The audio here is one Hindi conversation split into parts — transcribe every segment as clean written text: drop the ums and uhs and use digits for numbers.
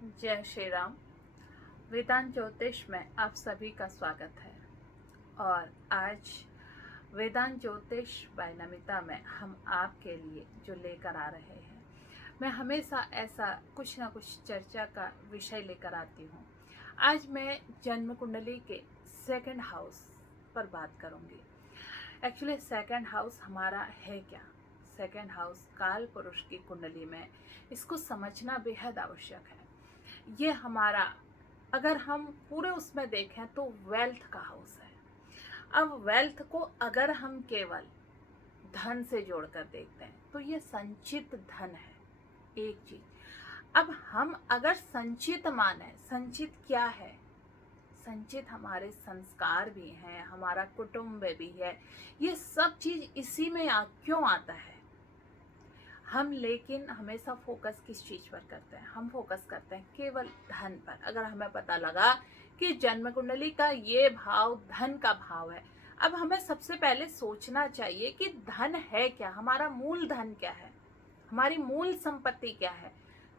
जय श्री राम। वेदांत ज्योतिष में आप सभी का स्वागत है। और आज वेदांत ज्योतिष बाय नमिता में हम आपके लिए जो लेकर आ रहे हैं, मैं हमेशा ऐसा कुछ ना कुछ चर्चा का विषय लेकर आती हूँ। आज मैं जन्म कुंडली के सेकंड हाउस पर बात करूँगी। एक्चुअली सेकंड हाउस हमारा है क्या? सेकंड हाउस काल पुरुष की कुंडली में, इसको समझना बेहद आवश्यक है। ये हमारा, अगर हम पूरे उसमें देखें तो वेल्थ का हाउस है। अब वेल्थ को अगर हम केवल धन से जोड़कर देखते हैं तो ये संचित धन है एक चीज। अब हम अगर संचित माने, संचित क्या है? संचित हमारे संस्कार भी हैं, हमारा कुटुंब भी है, ये सब चीज इसी में क्यों आता है? हम लेकिन हमेशा फोकस किस चीज पर करते हैं? हम फोकस करते हैं केवल धन पर। अगर हमें पता लगा कि जन्म कुंडली का ये भाव धन का भाव है, अब हमें सबसे पहले सोचना चाहिए कि धन है क्या, हमारा मूल धन क्या है, हमारी मूल संपत्ति क्या है।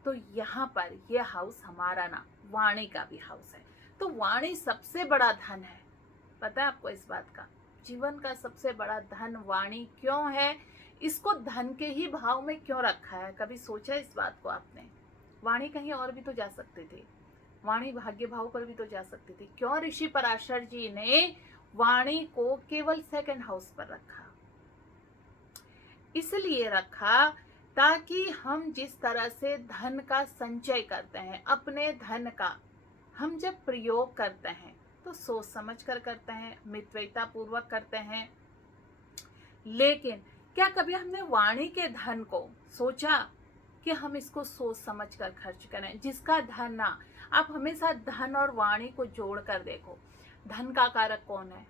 तो यहाँ पर यह हाउस हमारा ना वाणी का भी हाउस है। तो वाणी सबसे बड़ा धन है। पता है आपको इस बात का? जीवन का सबसे बड़ा धन वाणी क्यों है? इसको धन के ही भाव में क्यों रखा है? कभी सोचा इस बात को आपने? वाणी कहीं और भी तो जा सकती थी, वाणी भाग्य भाव पर भी तो जा सकती थी। क्यों ऋषि पराशर जी ने वाणी को केवल सेकंड हाउस पर रखा? इसलिए रखा ताकि हम जिस तरह से धन का संचय करते हैं, अपने धन का हम जब प्रयोग करते हैं तो सोच समझ कर करते हैं, मित्रता पूर्वक करते हैं। लेकिन क्या कभी हमने वाणी के धन को सोचा कि हम इसको सोच समझ कर खर्च करें? जिसका धन ना, आप हमेशा धन और वाणी को जोड़कर देखो। धन का कारक कौन है?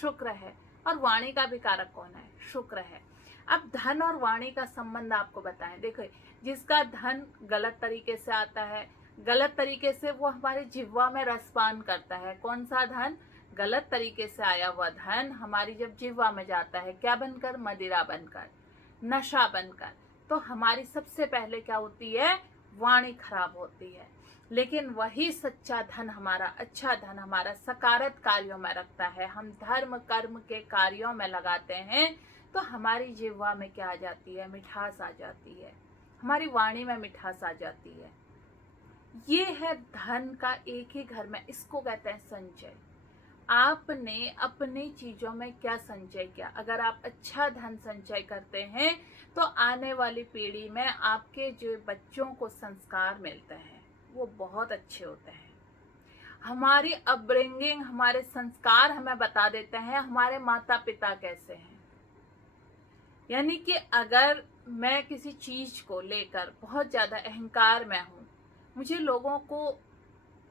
शुक्र है। और वाणी का भी कारक कौन है? शुक्र है। अब धन और वाणी का संबंध आपको बताएं। देखो, जिसका धन गलत तरीके से आता है, गलत तरीके से वो हमारे जिह्वा में रसपान करता है। कौन सा धन? गलत तरीके से आया हुआ धन हमारी जब जिह्वा में जाता है, क्या बनकर? मदिरा बनकर, नशा बनकर, तो हमारी सबसे पहले क्या होती है? वाणी खराब होती है। लेकिन वही सच्चा धन, हमारा अच्छा धन, हमारा सकारात्मक कार्यों में रखता है, हम धर्म कर्म के कार्यों में लगाते हैं, तो हमारी जिह्वा में क्या आ जाती है? मिठास आ जाती है, हमारी वाणी में मिठास आ जाती है। ये है धन का एक ही घर में, इसको कहते हैं संचय। आपने अपनी चीजों में क्या संचय किया? अगर आप अच्छा धन संचय करते हैं तो आने वाली पीढ़ी में आपके जो बच्चों को संस्कार मिलते हैं वो बहुत अच्छे होते हैं। हमारी अपब्रिंगिंग, हमारे संस्कार हमें बता देते हैं हमारे माता पिता कैसे हैं। यानी कि अगर मैं किसी चीज को लेकर बहुत ज्यादा अहंकार में हूं, मुझे लोगों को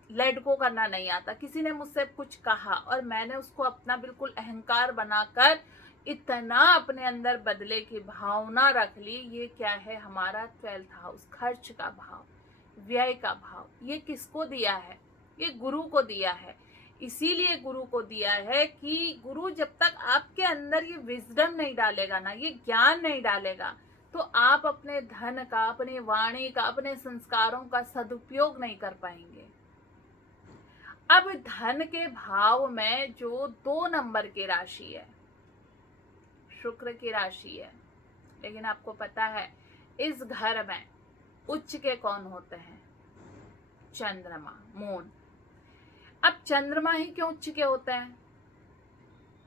लेट गो करना नहीं आता, किसी ने मुझसे कुछ कहा और मैंने उसको अपना बिल्कुल अहंकार बनाकर इतना अपने अंदर बदले की भावना रख ली, ये क्या है? हमारा 12th हाउस, खर्च का भाव, व्यय का भाव। ये किसको दिया है? ये गुरु को दिया है। इसीलिए गुरु को दिया है कि गुरु जब तक आपके अंदर ये विजडम नहीं डालेगा ना, ये ज्ञान नहीं डालेगा, तो आप अपने धन का, अपनी वाणी का, अपने संस्कारों का सदुपयोग नहीं कर पाएंगे। अब धन के भाव में जो 2 नंबर की राशि है, शुक्र की राशि है, लेकिन आपको पता है इस घर में उच्च के कौन होते हैं? चंद्रमा, मून। अब चंद्रमा ही क्यों उच्च के होते हैं?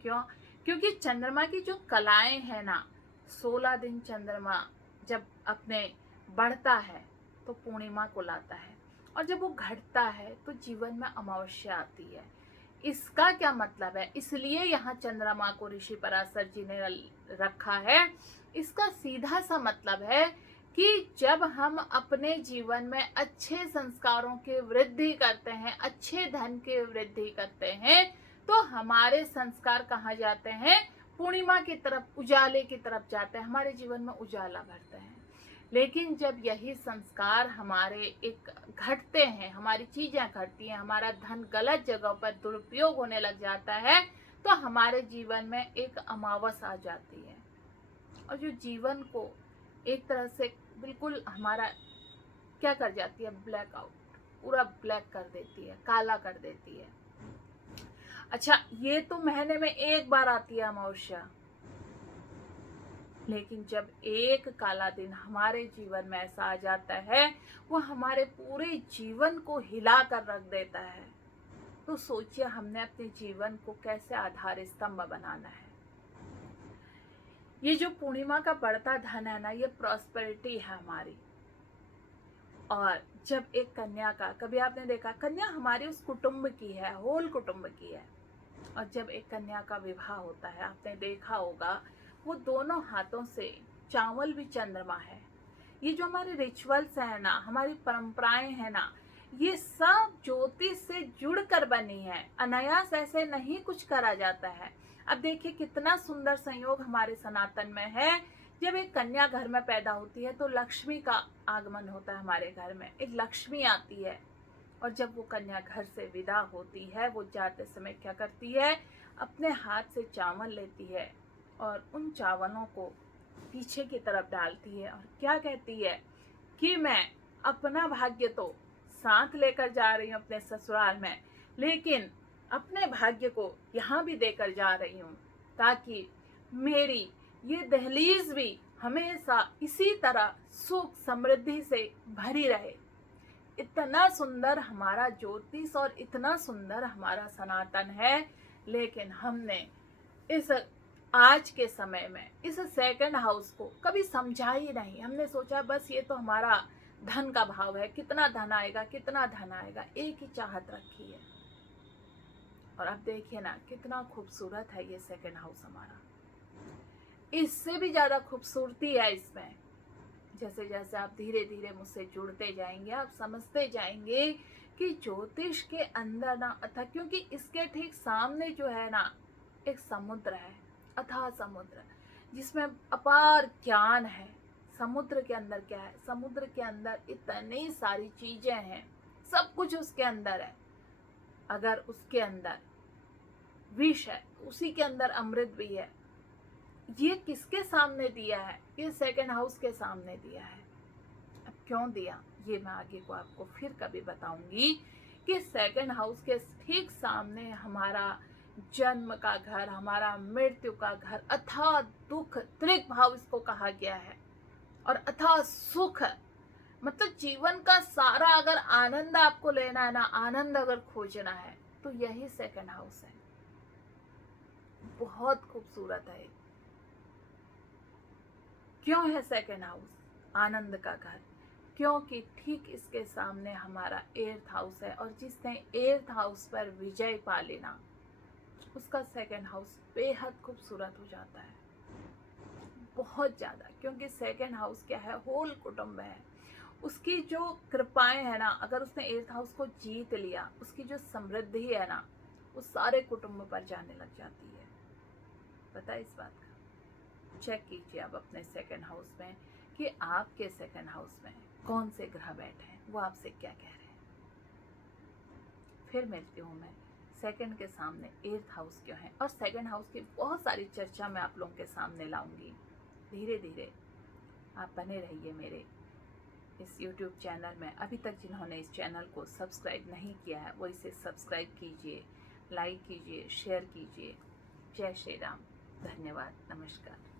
क्यों? क्योंकि चंद्रमा की जो कलाएं हैं ना, 16 दिन चंद्रमा जब अपने बढ़ता है तो पूर्णिमा को लाता है, और जब वो घटता है तो जीवन में अमावस्या आती है। इसका क्या मतलब है? इसलिए यहाँ चंद्रमा को ऋषि पराशर जी ने रखा है। इसका सीधा सा मतलब है कि जब हम अपने जीवन में अच्छे संस्कारों की वृद्धि करते हैं, अच्छे धन की वृद्धि करते हैं, तो हमारे संस्कार कहाँ जाते हैं? पूर्णिमा की तरफ, उजाले की तरफ जाते हैं, हमारे जीवन में उजाला भरते हैं। लेकिन जब यही संस्कार हमारे एक घटते हैं, हमारी चीजें घटती हैं, हमारा धन गलत जगहों पर दुरुपयोग होने लग जाता है, तो हमारे जीवन में एक अमावस आ जाती है, और जो जीवन को एक तरह से बिल्कुल हमारा क्या कर जाती है? ब्लैकआउट। पूरा ब्लैक कर देती है, काला कर देती है। अच्छा, ये तो महीने में एक बार आती है अमावस्या, लेकिन जब एक काला दिन हमारे जीवन में ऐसा आ जाता है, वो हमारे पूरे जीवन को हिला कर रख देता है। तो सोचिए हमने अपने जीवन को कैसे आधार स्तंभ बनाना है। ये जो पूर्णिमा का बढ़ता धन है ना, ये प्रॉस्पेरिटी है हमारी। और जब एक कन्या का, कभी आपने देखा, कन्या हमारी उस कुटुंब की है, होल कुटुंब की है। और जब एक कन्या का विवाह होता है, आपने देखा होगा, वो दोनों हाथों से चावल भी चंद्रमा है। ये जो हमारे रिचुअल्स है ना, हमारी परंपराएं हैं ना, ये सब ज्योतिष से जुड़कर बनी है। अनायास ऐसे नहीं कुछ करा जाता है। अब देखिए कितना सुंदर संयोग हमारे सनातन में है। जब एक कन्या घर में पैदा होती है तो लक्ष्मी का आगमन होता है हमारे घर में, एक लक्ष्मी आती है। और जब वो कन्या घर से विदा होती है, वो जाते समय क्या करती है, अपने हाथ से चावल लेती है और उन चावलों को पीछे की तरफ डालती है और क्या कहती है कि मैं अपना भाग्य तो साथ लेकर जा रही हूँ अपने ससुराल में, लेकिन अपने भाग्य को यहाँ भी देकर जा रही हूँ, ताकि मेरी ये दहलीज भी हमेशा इसी तरह सुख समृद्धि से भरी रहे। इतना सुंदर हमारा ज्योतिष और इतना सुंदर हमारा सनातन है, लेकिन हमने इस आज के समय में इस सेकंड हाउस को कभी समझा ही नहीं। हमने सोचा बस ये तो हमारा धन का भाव है, कितना धन आएगा, कितना धन आएगा, एक ही चाहत रखी है। और अब देखिए ना कितना खूबसूरत है ये सेकंड हाउस हमारा। इससे भी ज्यादा खूबसूरती है इसमें। जैसे जैसे आप धीरे धीरे मुझसे जुड़ते जाएंगे, आप समझते जाएंगे कि ज्योतिष के अंदर ना, अथा क्योंकि इसके ठीक सामने जो है ना एक समुद्र है, अथाह समुद्र, जिसमें अपार ज्ञान है। समुद्र के अंदर क्या है, समुद्र के अंदर इतनी सारी चीजें हैं, सब कुछ उसके अंदर है। अगर उसके अंदर विष है, उसी के अंदर अमृत भी है। ये किसके सामने दिया है, ये सेकंड हाउस के सामने दिया है। अब क्यों दिया, ये मैं आगे को आपको फिर कभी बताऊंगी कि सेकंड हाउस के ठीक सामने हमारा जन्म का घर, हमारा मृत्यु का घर, अथाह दुख, त्रिक भाव इसको कहा गया है, और अथाह सुख, मतलब जीवन का सारा अगर आनंद आपको लेना है ना, आनंद अगर खोजना है, तो यही सेकंड हाउस है। बहुत खूबसूरत है। क्यों है सेकंड हाउस आनंद का घर, क्योंकि ठीक इसके सामने हमारा एर्थ हाउस है, और जिसने एर्थ हाउस पर विजय पा लेना, उसका सेकंड हाउस बेहद खूबसूरत हो जाता है, बहुत ज्यादा। क्योंकि सेकंड हाउस क्या है, होल कुटुंब है। उसकी जो कृपाएं है ना, अगर उसने एर्थ हाउस को जीत लिया, उसकी जो समृद्धि है ना, वो सारे कुटुंब पर जाने लग जाती है। पता है इस बात का? चेक कीजिए आप अपने सेकंड हाउस में कि आपके सेकंड हाउस में कौन से ग्रह बैठे हैं, वो आपसे क्या कह रहे हैं। फिर मिलती हूँ मैं सेकंड के सामने एर्थ हाउस क्यों है, और सेकंड हाउस की बहुत सारी चर्चा मैं आप लोगों के सामने लाऊंगी धीरे धीरे। आप बने रहिए मेरे इस YouTube चैनल में। अभी तक जिन्होंने इस चैनल को सब्सक्राइब नहीं किया है, वो इसे सब्सक्राइब कीजिए, लाइक कीजिए, शेयर कीजिए। जय श्री राम, धन्यवाद, नमस्कार।